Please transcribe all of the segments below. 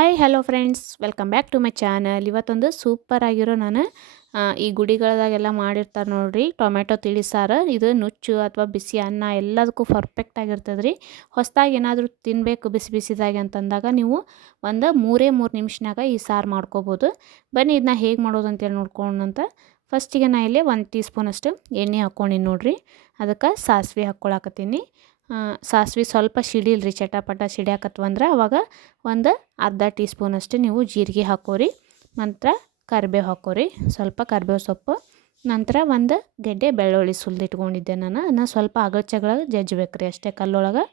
Hi hello friends welcome back to my channel ಇವತ್ತೊಂದು super ಆಗಿರೋ ನಾನು ಈ ಗುಡಿಗಳದಾಗೆಲ್ಲ ಮಾಡಿರ್ತಾರೆ ನೋಡಿರಿ. ಟೊಮೆಟೊ ತಿಳಿ ಸಾರು, ಇದು ನುಚ್ಚು ಅಥವಾ ಬಿಸಿ ಅನ್ನ ಎಲ್ಲದಕ್ಕೂ ಪರ್ಫೆಕ್ಟ್ ಆಗಿರ್ತದೆ ರೀ ಹೊಸದಾಗಿ ಏನಾದರೂ ತಿನ್ನಬೇಕು ಬಿಸಿ ಬಿಸಿದಾಗೆ ಅಂತಂದಾಗ ನೀವು ಒಂದು ಮೂರೇ ಮೂರು ನಿಮಿಷನಾಗ ಈ ಸಾರು ಮಾಡ್ಕೋಬೋದು. ಬನ್ನಿ ಇದನ್ನ ಹೇಗೆ ಮಾಡೋದು ಅಂತೇಳಿ ನೋಡ್ಕೊಂಡಂತ ಫಸ್ಟಿಗೆ ನಾ ಇಲ್ಲಿ ಒಂದು ಟೀ ಸ್ಪೂನಷ್ಟು ಎಣ್ಣೆ ಹಾಕ್ಕೊಂಡಿನಿ ನೋಡಿರಿ. ಅದಕ್ಕೆ ಸಾಸಿವೆ ಹಾಕ್ಕೊಳಕತ್ತೀನಿ. ಸಾಸಿವೆ ಸ್ವಲ್ಪ ಸಿಡಿಲ್ರಿ ಚಟಪಟ ಸಿಡಿಯಾಕತ್ವಂದ್ರೆ ಅವಾಗ ಒಂದು ಅರ್ಧ ಟೀ ಅಷ್ಟೇ ನೀವು ಜೀರಿಗೆ ಹಾಕೋರಿ, ನಂತರ ಕರಿಬೇವು ಹಾಕೋರಿ, ಸ್ವಲ್ಪ ಕರಿಬೇವು ಸೊಪ್ಪು, ನಂತರ ಒಂದು ಗೆಡ್ಡೆ ಬೆಳ್ಳುಳ್ಳಿ ಸುಲಿದಿಟ್ಕೊಂಡಿದ್ದೆ ನಾನು ಅದನ್ನ ಸ್ವಲ್ಪ ಅಗಚಗಳ ಜಜ್ಬೇಕು ರೀ ಅಷ್ಟೇ ಕಲ್ಲೊಳಗೆ.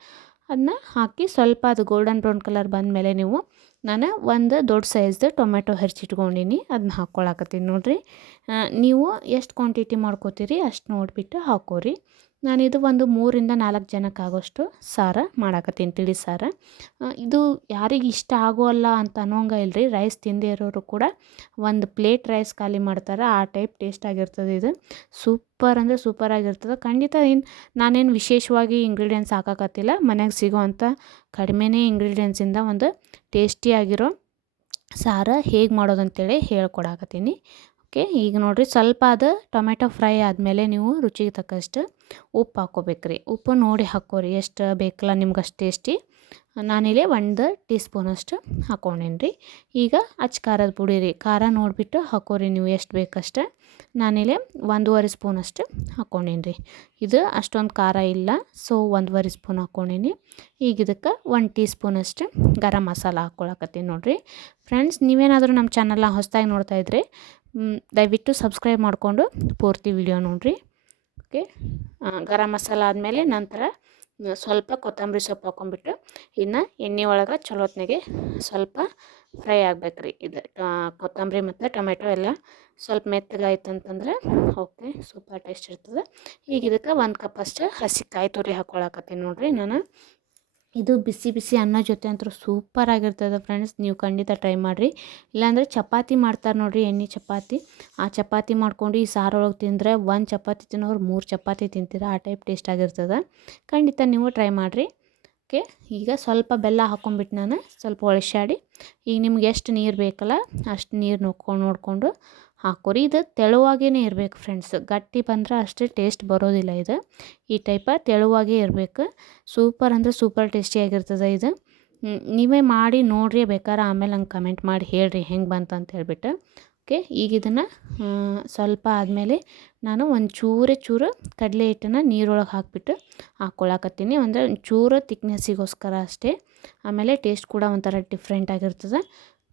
ಅದನ್ನ ಹಾಕಿ ಸ್ವಲ್ಪ ಅದು ಗೋಲ್ಡನ್ ಬ್ರೌನ್ ಕಲರ್ ಬಂದಮೇಲೆ ನೀವು ನಾನು ಒಂದು ದೊಡ್ಡ ಸೈಜ್ದು ಟೊಮೆಟೊ ಹೆರ್ಚಿಟ್ಕೊಂಡಿನಿ ಅದನ್ನ ಹಾಕ್ಕೊಳಕತ್ತೀನಿ ನೋಡಿರಿ. ನೀವು ಎಷ್ಟು ಕ್ವಾಂಟಿಟಿ ಮಾಡ್ಕೋತೀರಿ ಅಷ್ಟು ನೋಡಿಬಿಟ್ಟು ಹಾಕೋರಿ. ನಾನಿದು ಒಂದು ಮೂರಿಂದ ನಾಲ್ಕು ಜನಕ್ಕೆ ಆಗೋಷ್ಟು ಸಾರು ಮಾಡಾಕತ್ತೀನಿ. ತಿಳಿ ಸಾರು. ಇದು ಯಾರಿಗೆ ಇಷ್ಟ ಆಗೋಲ್ಲ ಅಂತ ಅನ್ನೋಂಗ ರೀ ರೈಸ್ ತಿಂದೇ ಇರೋರು ಕೂಡ ಒಂದು ಪ್ಲೇಟ್ ರೈಸ್ ಖಾಲಿ ಮಾಡ್ತಾರೆ. ಆ ಟೈಪ್ ಟೇಸ್ಟ್ ಆಗಿರ್ತದೆ ಇದು. ಸೂಪರ್ ಅಂದರೆ ಸೂಪರ್ ಆಗಿರ್ತದೆ. ಖಂಡಿತ ಏನು ನಾನೇನು ವಿಶೇಷವಾಗಿ ಇಂಗ್ರೀಡಿಯೆಂಟ್ಸ್ ಹಾಕಾಕತ್ತಿಲ್ಲ. ಮನೆಗೆ ಸಿಗೋವಂಥ ಕಡಿಮೆನೇ ಇಂಗ್ರೀಡಿಯೆಂಟ್ಸಿಂದ ಒಂದು ಟೇಸ್ಟಿಯಾಗಿರೋ ಸಾರು ಹೇಗೆ ಮಾಡೋದು ಅಂತೇಳಿ ಹೇಳ್ಕೊಡಾಕತ್ತೀನಿ. ಓಕೆ ಈಗ ನೋಡಿರಿ ಸ್ವಲ್ಪ ಅದು ಟೊಮೆಟೊ ಫ್ರೈ ಆದಮೇಲೆ ನೀವು ರುಚಿಗೆ ತಕ್ಕಷ್ಟು ಉಪ್ಪು ಹಾಕ್ಕೋಬೇಕ್ರಿ. ಉಪ್ಪು ನೋಡಿ ಹಾಕೋರಿ ಎಷ್ಟು ಬೇಕಲ್ಲ ನಿಮ್ಗೆ ಅಷ್ಟು ಟೇಸ್ಟಿ. ನಾನಿಲ್ಲಿ ಒಂದು ಟೀ ಸ್ಪೂನಷ್ಟು ಹಾಕ್ಕೊಂಡೇನಿ ರೀ ಈಗ ಅಚ್ಚ ಖಾರದ ಪುಡಿ ರೀ ಖಾರ ನೋಡಿಬಿಟ್ಟು ಹಾಕೋರಿ ನೀವು ಎಷ್ಟು ಬೇಕಷ್ಟು. ನಾನಿಲ್ಲಿ ಒಂದೂವರೆ ಸ್ಪೂನಷ್ಟು ಹಾಕ್ಕೊಂಡೇನಿ ರೀ ಇದು ಅಷ್ಟೊಂದು ಖಾರ ಇಲ್ಲ ಸೊ ಒಂದೂವರೆ ಸ್ಪೂನ್ ಹಾಕ್ಕೊಂಡೀನಿ. ಈಗ ಇದಕ್ಕೆ ಒಂದು ಟೀ ಸ್ಪೂನಷ್ಟು ಗರಂ ಮಸಾಲ ಹಾಕ್ಕೊಳಕತ್ತೀನಿ ನೋಡಿರಿ. ಫ್ರೆಂಡ್ಸ್ ನೀವೇನಾದರೂ ನಮ್ಮ ಚಾನಲ್ನ ಹೊಸದಾಗಿ ನೋಡ್ತಾ ಇದ್ದರೆ ಮ್, ದಯವಿಟ್ಟು ಸಬ್ಸ್ಕ್ರೈಬ್ ಮಾಡಿಕೊಂಡು ಪೂರ್ತಿ ವಿಡಿಯೋ ನೋಡಿರಿ. ಓಕೆ ಗರಂ ಮಸಾಲ ಆದಮೇಲೆ ನಂತರ ಸ್ವಲ್ಪ ಕೊತ್ತಂಬರಿ ಸೊಪ್ಪು ಹಾಕೊಂಡ್ಬಿಟ್ಟು, ಇನ್ನು ಎಣ್ಣೆ ಒಳಗೆ ಚಲೋತ್ನಾಗೆ ಸ್ವಲ್ಪ ಫ್ರೈ ಆಗ್ಬೇಕು ರೀ ಇದು ಕೊತ್ತಂಬರಿ ಮತ್ತು ಟೊಮೆಟೊ ಎಲ್ಲ ಸ್ವಲ್ಪ ಮೆತ್ತಗಾಯ್ತು ಅಂತಂದ್ರೆ ಓಕೆ, ಸೂಪರ್ ಟೇಸ್ಟ್ ಇರ್ತದೆ. ಈಗ ಇದಕ್ಕೆ ಒಂದು ಕಪ್ ಅಷ್ಟು ಹಸಿ ಕಾಯಿ ತುರಿ ಹಾಕ್ಕೊಳಕತ್ತೀನಿ ನೋಡಿರಿ. ನಾನು ಇದು ಬಿಸಿ ಬಿಸಿ ಅನ್ನ ಜೊತೆ ಅಂತೂ ಸೂಪರ್ ಆಗಿರ್ತದೆ ಫ್ರೆಂಡ್ಸ್ ನೀವು ಖಂಡಿತ ಟ್ರೈ ಮಾಡಿರಿ. ಇಲ್ಲಾಂದರೆ ಚಪಾತಿ ಮಾಡ್ತಾರೆ ನೋಡಿರಿ ಎಣ್ಣೆ ಚಪಾತಿ. ಆ ಚಪಾತಿ ಮಾಡ್ಕೊಂಡು ಈ ಸಾರೊಳಗೆ ತಿಂದರೆ ಒಂದು ಚಪಾತಿ ತಿನ್ನೋರು ಮೂರು ಚಪಾತಿ ತಿಂತೀರ, ಆ ಟೈಪ್ ಟೇಸ್ಟ್ ಆಗಿರ್ತದೆ. ಖಂಡಿತ ನೀವು ಟ್ರೈ ಮಾಡಿರಿ. ಓಕೆ ಈಗ ಸ್ವಲ್ಪ ಬೆಲ್ಲ ಹಾಕ್ಕೊಂಬಿಟ್ಟು ನಾನು ಸ್ವಲ್ಪ ಒಳಸಾಡಿ ಈಗ ನಿಮ್ಗೆ ಎಷ್ಟು ನೀರು ಬೇಕಲ್ಲ ಅಷ್ಟು ನೀರು ನೋಡ್ಕೊಂಡು ನೋಡಿಕೊಂಡು ಹಾಕೋರಿ ಇದು ತೆಳುವಾಗೇ ಇರಬೇಕು ಫ್ರೆಂಡ್ಸ್ ಗಟ್ಟಿ ಬಂದ್ರೆ ಅಷ್ಟೇ ಟೇಸ್ಟ್ ಬರೋದಿಲ್ಲ ಇದು. ಈ ಟೈಪ ತೆಳುವಾಗೇ ಇರಬೇಕು. ಸೂಪರ್ ಅಂದರೆ ಸೂಪರ್ ಟೇಸ್ಟಿಯಾಗಿರ್ತದೆ ಇದು. ನೀವೇ ಮಾಡಿ ನೋಡ್ರಿ, ಬೇಕಾದ್ರೆ ಆಮೇಲೆ ಹಂಗೆ ಕಮೆಂಟ್ ಮಾಡಿ ಹೇಳ್ರಿ ಹೆಂಗೆ ಬಂತು ಅಂತ ಹೇಳ್ಬಿಟ್ಟು. ಓಕೆ ಈಗ ಇದನ್ನು ಸ್ವಲ್ಪ ಆದಮೇಲೆ ನಾನು ಒಂದು ಚೂರೇ ಚೂರು ಕಡಲೆ ಹಿಟ್ಟನ್ನು ನೀರೊಳಗೆ ಹಾಕಿಬಿಟ್ಟು ಹಾಕ್ಕೊಳಕತ್ತೀನಿ ಅಂದರೆ ಚೂರು ತಿಕ್ನೆಸ್ಸಿಗೋಸ್ಕರ ಅಷ್ಟೇ. ಆಮೇಲೆ ಟೇಸ್ಟ್ ಕೂಡ ಒಂಥರ ಡಿಫ್ರೆಂಟ್ ಆಗಿರ್ತದೆ.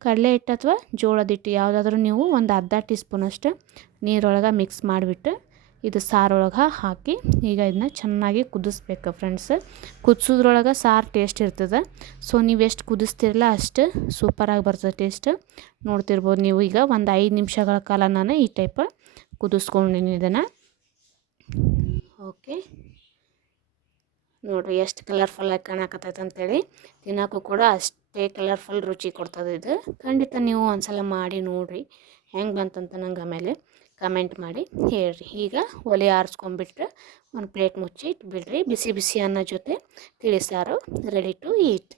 ಕಡಲೆ ಹಿಟ್ಟು ಅಥವಾ ಜೋಳದ ಹಿಟ್ಟು ಯಾವುದಾದ್ರೂ ನೀವು ಒಂದು ಅರ್ಧ ಟೀ ಸ್ಪೂನಷ್ಟು ನೀರೊಳಗೆ ಮಿಕ್ಸ್ ಮಾಡಿಬಿಟ್ಟು ಇದು ಸಾರೊಳಗೆ ಹಾಕಿ ಈಗ ಇದನ್ನ ಚೆನ್ನಾಗಿ ಕುದಿಸ್ಬೇಕು ಫ್ರೆಂಡ್ಸ್. ಕುದಿಸೋದ್ರೊಳಗೆ ಸಾರು ಟೇಸ್ಟ್ ಇರ್ತದೆ. ಸೊ, ನೀವು ಎಷ್ಟು ಕುದಿಸ್ತಿರಲ್ಲ ಅಷ್ಟು ಸೂಪರಾಗಿ ಬರ್ತದೆ ಟೇಸ್ಟ್. ನೋಡ್ತಿರ್ಬೋದು ನೀವು ಈಗ ಒಂದು ಐದು ನಿಮಿಷಗಳ ಕಾಲ ನಾನು ಈ ಟೈಪ್ ಕುದಿಸ್ಕೊಂಡಿನಿ ಇದನ್ನು. ಓಕೆ. ನೋಡಿರಿ ಎಷ್ಟು ಕಲರ್ಫುಲ್ಲಾಗಿ ಕಾಣಕತ್ತೈತೆ ಅಂತೇಳಿ. ತಿನ್ನೋಕ್ಕೂ ಕೂಡ ಅಷ್ಟೇ ಕಲರ್ಫುಲ್ ರುಚಿ ಕೊಡ್ತದೆ ಇದು. ಖಂಡಿತ ನೀವು ಒಂದ್ಸಲ ಮಾಡಿ ನೋಡಿರಿ. ಹೆಂಗೆ ಬಂತಂತ ನಂಗೆ ಆಮೇಲೆ ಕಮೆಂಟ್ ಮಾಡಿ ಹೇಳ್ರಿ. ಈಗ ಒಲೆ ಆರಿಸ್ಕೊಂಬಿಟ್ರೆ ಒಂದು ಪ್ಲೇಟ್ ಮುಚ್ಚಿ ಇಟ್ಬಿಡ್ರಿ. ಬಿಸಿ ಬಿಸಿ ಅನ್ನ ಜೊತೆ ತಿಳಿಸಾರು ರೆಡಿ ಟು ಈಟ್